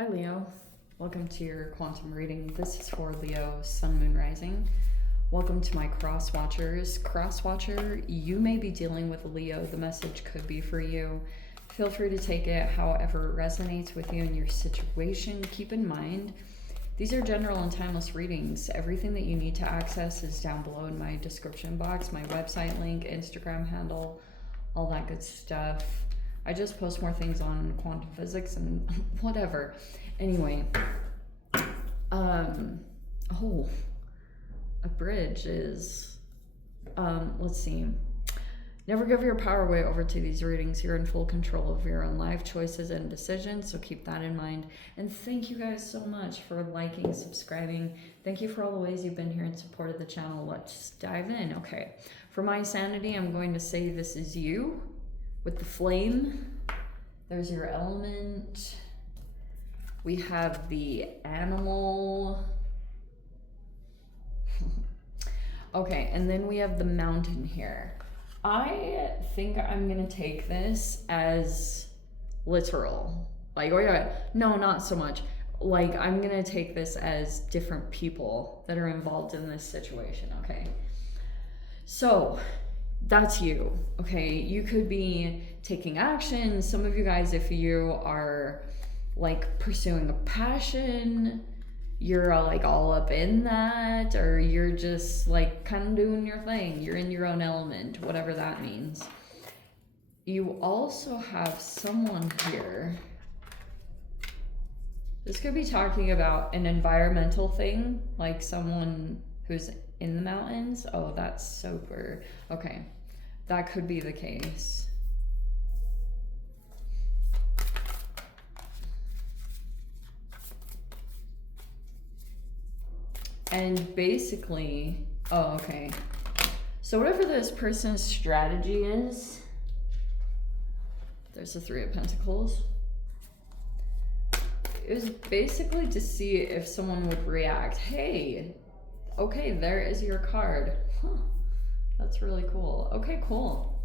Hi Leo, welcome to your quantum reading. This is for Leo, Sun, Moon, Rising. Welcome to my cross watchers. Cross watcher, you may be dealing with Leo. The message could be for you. Feel free to take it however it resonates with you and your situation. Keep in mind, these are general and timeless readings. Everything that you need to access is down below in my description box, my website link, Instagram handle, all that good stuff. I just post more things on quantum physics and whatever. Anyway, oh, a bridge is, let's see. Never give your power away over to these readings. You're in full control of your own life choices and decisions, so keep that in mind. And thank you guys so much for liking, subscribing. Thank you for all the ways you've been here in support of the channel. Let's dive in. Okay, for my sanity, I'm going to say this is you. With the flame, there's your element. We have the animal. Okay, and then we have the mountain here. I think I'm gonna take this as literal. Like, oh yeah, no, not so much. Like, I'm gonna take this as different people that are involved in this situation, okay? So, that's you, okay? You could be taking action. Some of you guys, if you are like pursuing a passion, you're like all up in that, or you're just like kind of doing your thing. You're in your own element, whatever that means. You also have someone here. This could be talking about an environmental thing, like someone who's in the mountains. Oh, that's super. Okay, that could be the case. And basically, oh, okay. So whatever this person's strategy is, there's the Three of Pentacles. It was basically to see if someone would react. Hey, okay, there is your card. Huh, that's really cool. Okay, cool.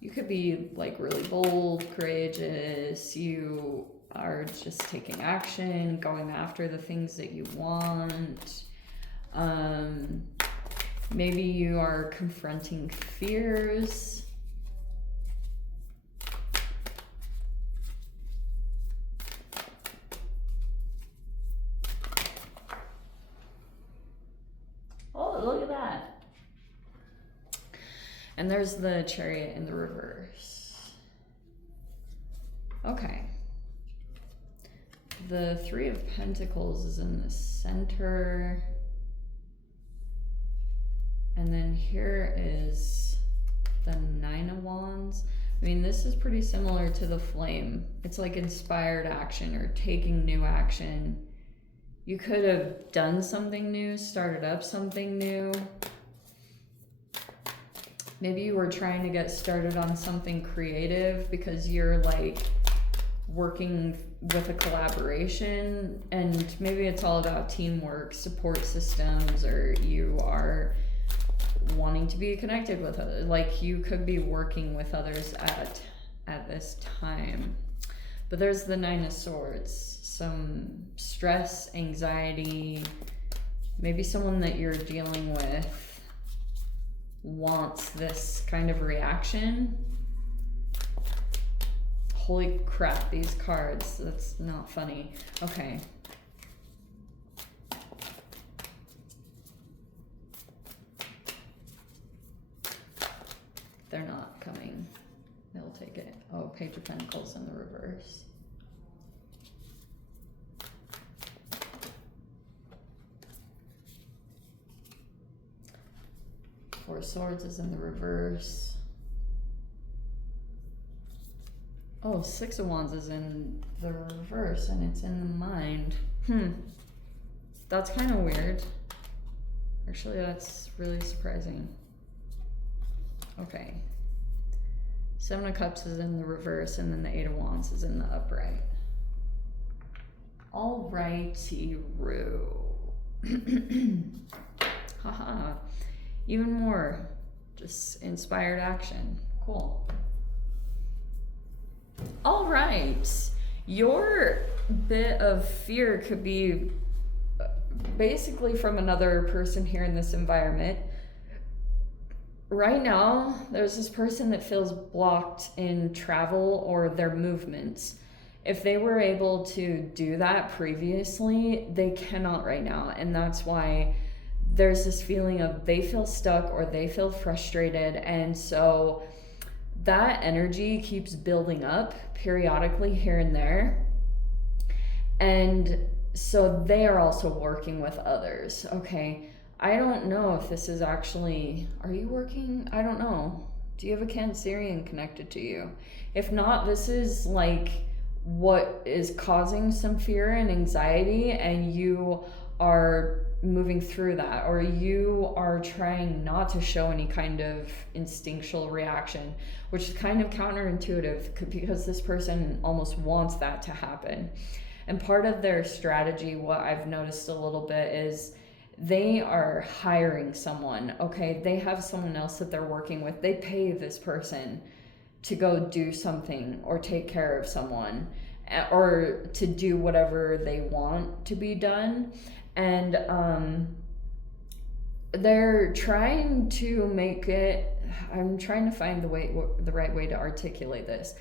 You could be like really bold, courageous. You are just taking action, going after the things that you want. Maybe you are confronting fears. Look at that. And there's the Chariot in the reverse. Okay. The Three of Pentacles is in the center. And then here is the Nine of Wands. I mean, this is pretty similar to the Flame. It's like inspired action or taking new action. You could have done something new, started up something new. Maybe you were trying to get started on something creative because you're like working with a collaboration, and maybe it's all about teamwork, support systems, or you are wanting to be connected with others. Like, you could be working with others at this time. But there's the Nine of Swords. Some stress, anxiety, maybe someone that you're dealing with wants this kind of reaction. Holy crap, these cards, that's not funny. Okay. They're not coming. They'll take it. Oh, Page of Pentacles in the reverse. Four of Swords is in the reverse. Oh, Six of Wands is in the reverse and it's in the mind. That's kind of weird. Actually, that's really surprising. Okay. Seven of Cups is in the reverse, and then the Eight of Wands is in the upright. Alrighty-roo. Haha. Even more just inspired action. Cool. All right. Your bit of fear could be basically from another person here in this environment. Right now, there's this person that feels blocked in travel or their movements. If they were able to do that previously, they cannot right now. And that's why there's this feeling of they feel stuck or they feel frustrated. And so that energy keeps building up periodically here and there. And so they are also working with others. Okay. I don't know if this is actually, are you working? I don't know. Do you have a Cancerian connected to you? If not, this is like what is causing some fear and anxiety, and you are moving through that, or you are trying not to show any kind of instinctual reaction, which is kind of counterintuitive because this person almost wants that to happen. And part of their strategy, what I've noticed a little bit, is they are hiring someone. Okay, they have someone else that they're working with. They pay this person to go do something or take care of someone or to do whatever they want to be done. And they're trying to make it, I'm trying to find the right way to articulate this.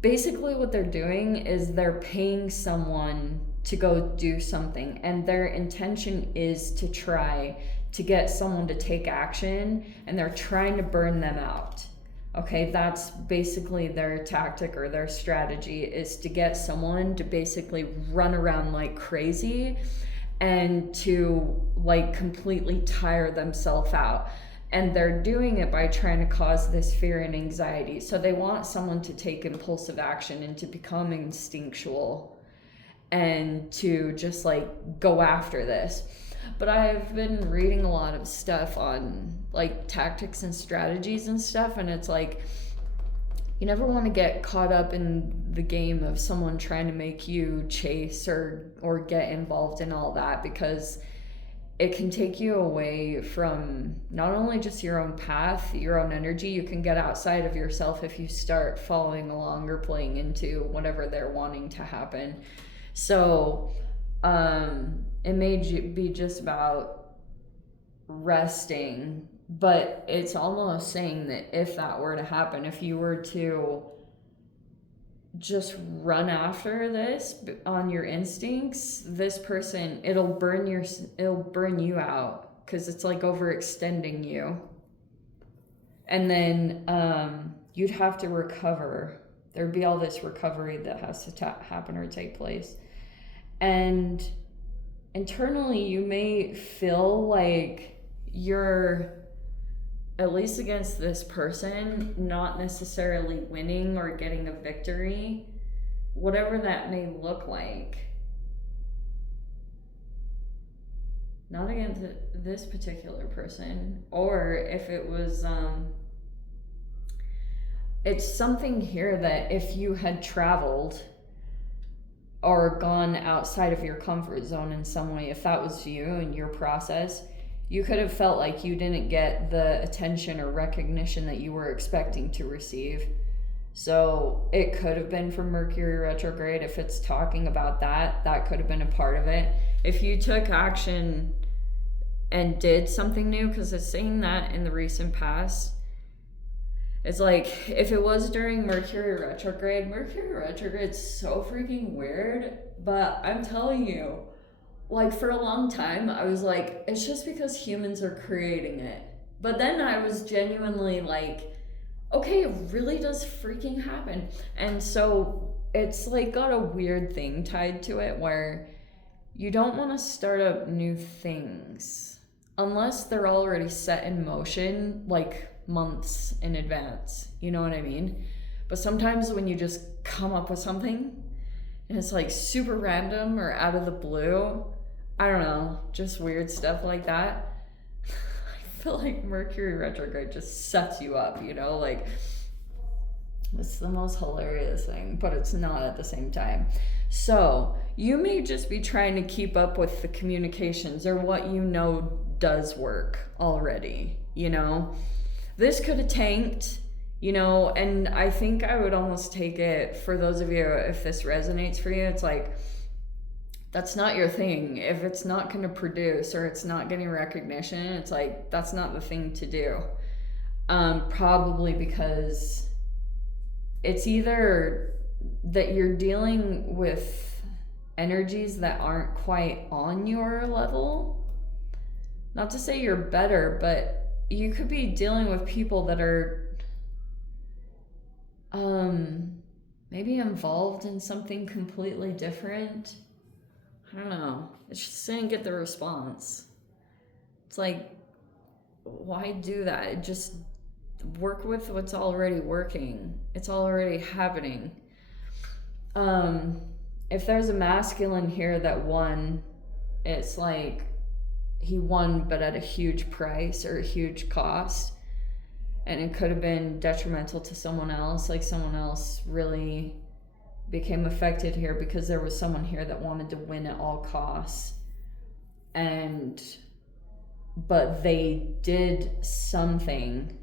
Basically what they're doing is they're paying someone to go do something, and their intention is to try to get someone to take action, and they're trying to burn them out. Okay, that's basically their tactic or their strategy, is to get someone to basically run around like crazy and to like completely tire themselves out. And they're doing it by trying to cause this fear and anxiety. So they want someone to take impulsive action and to become instinctual and to just like go after this. But I've been reading a lot of stuff on like tactics and strategies and stuff, and it's like you never want to get caught up in the game of someone trying to make you chase or get involved in all that, because it can take you away from not only just your own path, your own energy. You can get outside of yourself if you start following along or playing into whatever they're wanting to happen. So it may be just about resting, but it's almost saying that if that were to happen, if you were to just run after this on your instincts, this person, it'll burn you out, because it's like overextending you. And then you'd have to recover. There'd be all this recovery that has to happen or take place. And internally, you may feel like you're, at least against this person, not necessarily winning or getting a victory, whatever that may look like. Not against this particular person, or if it was, it's something here that if you had traveled or gone outside of your comfort zone in some way, if that was you and your process, you could have felt like you didn't get the attention or recognition that you were expecting to receive. So it could have been from Mercury retrograde. If it's talking about that, that could have been a part of it. If you took action and did something new, because it's saying that in the recent past, it's like, if it was during Mercury retrograde's so freaking weird. But I'm telling you, like, for a long time, I was like, it's just because humans are creating it. But then I was genuinely like, okay, it really does freaking happen. And so it's like got a weird thing tied to it where you don't want to start up new things unless they're already set in motion, like months in advance. You know what I mean? But sometimes when you just come up with something and it's like super random or out of the blue, I don't know, just weird stuff like that. I feel like Mercury retrograde just sets you up, you know, like it's the most hilarious thing, but it's not at the same time. So you may just be trying to keep up with the communications or what you know does work already, you know. This could have tanked, You know, and I think I would almost take it, for those of you, if this resonates for you, it's like, that's not your thing. If it's not going to produce or it's not getting recognition, it's like, that's not the thing to do. Probably because it's either that you're dealing with energies that aren't quite on your level. Not to say you're better, but you could be dealing with people that are maybe involved in something completely different. I don't know. It's just didn't get the response. It's like, why do that? Just work with what's already working. It's already happening. If there's a masculine here that won, it's like he won but at a huge price or a huge cost. And it could have been detrimental to someone else. Like someone else really became affected here because there was someone here that wanted to win at all costs. But they did something,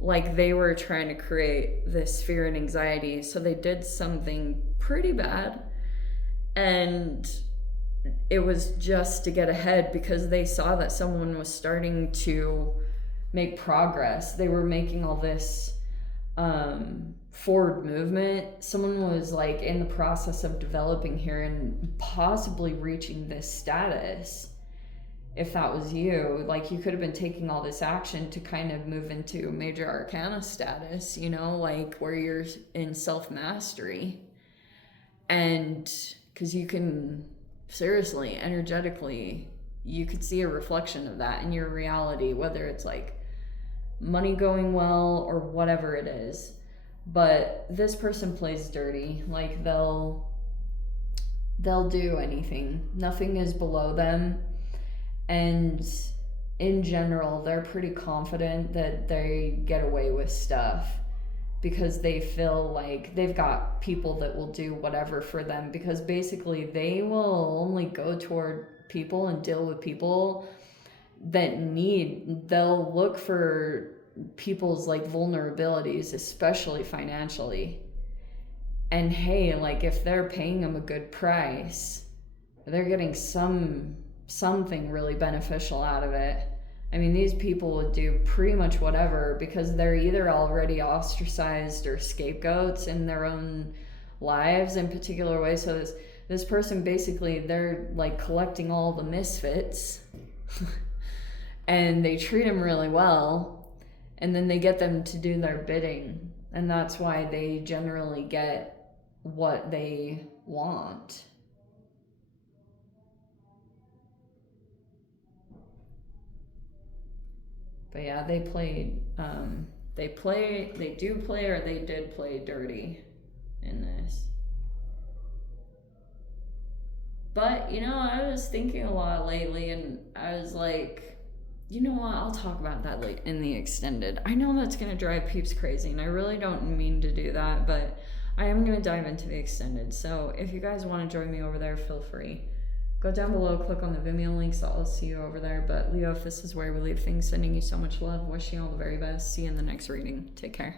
like they were trying to create this fear and anxiety. So they did something pretty bad. And it was just to get ahead because they saw that someone was starting to make progress. They were making all this forward movement. Someone was like in the process of developing here and possibly reaching this status. If that was you, like you could have been taking all this action to kind of move into major arcana status, you know, like where you're in self-mastery. And because you can seriously, energetically, you could see a reflection of that in your reality, whether it's like money going well or whatever it is. But this person plays dirty. Like they'll do anything. Nothing is below them. And in general, they're pretty confident that they get away with stuff because they feel like they've got people that will do whatever for them, because basically they will only go toward people and deal with people that they'll look for people's like vulnerabilities, especially financially. And hey, like if they're paying them a good price, they're getting something really beneficial out of it. I mean, these people would do pretty much whatever because they're either already ostracized or scapegoats in their own lives in particular ways. So this person basically, they're like collecting all the misfits and they treat them really well, and then they get them to do their bidding, and that's why they generally get what they want. But yeah, they do play, or they did play dirty in this. But, you know, I was thinking a lot lately, and I was like, you know what, I'll talk about that late in the extended. I know that's going to drive peeps crazy, and I really don't mean to do that, but I am going to dive into the extended. So if you guys want to join me over there, feel free. Go down below, click on the Vimeo links. I'll see you over there. But Leo, if this is where we leave things, sending you so much love, wishing you all the very best. See you in the next reading. Take care.